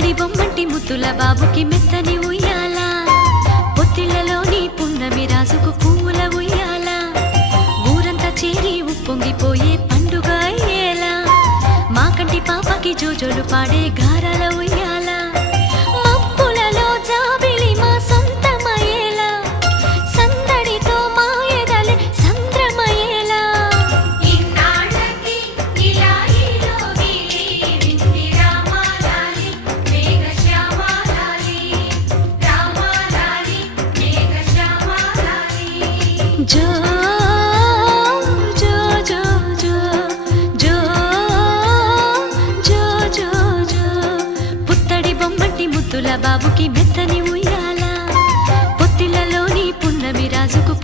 పుత్తడి బొమ్మంటి ముద్దుల బాబుకి మెత్తని ఉయ్యాల పొత్తిళ్లలోని పున్నమి రాజుకు పువ్వుల ఉయ్యాల ఊరంతా చేరి ఉప్పొంగిపోయే పండుగ అయ్యేలా మా కంటి పాపకి జోజోలు పాడే గారాల ఉయ్యాల మబ్బులలో జాబిలి మా సొంతమయ్యేలా సందడితో మా ఎదలే సంద్రమయ్యేలా ఇన్నాళ్ళకి ఇలాయిలో గిలి వింది రామాలాలి మేఘశ్యామాలాలి రామాలాలి మేఘశ్యామాలాలి జో జో జో జో జో జో జో జో పుత్తడి బొమ్మంటి ముద్దుల బాబుకి మెత్తని ఉయ్యాల పొత్తిళ్లలోని పున్నమి రాజుకు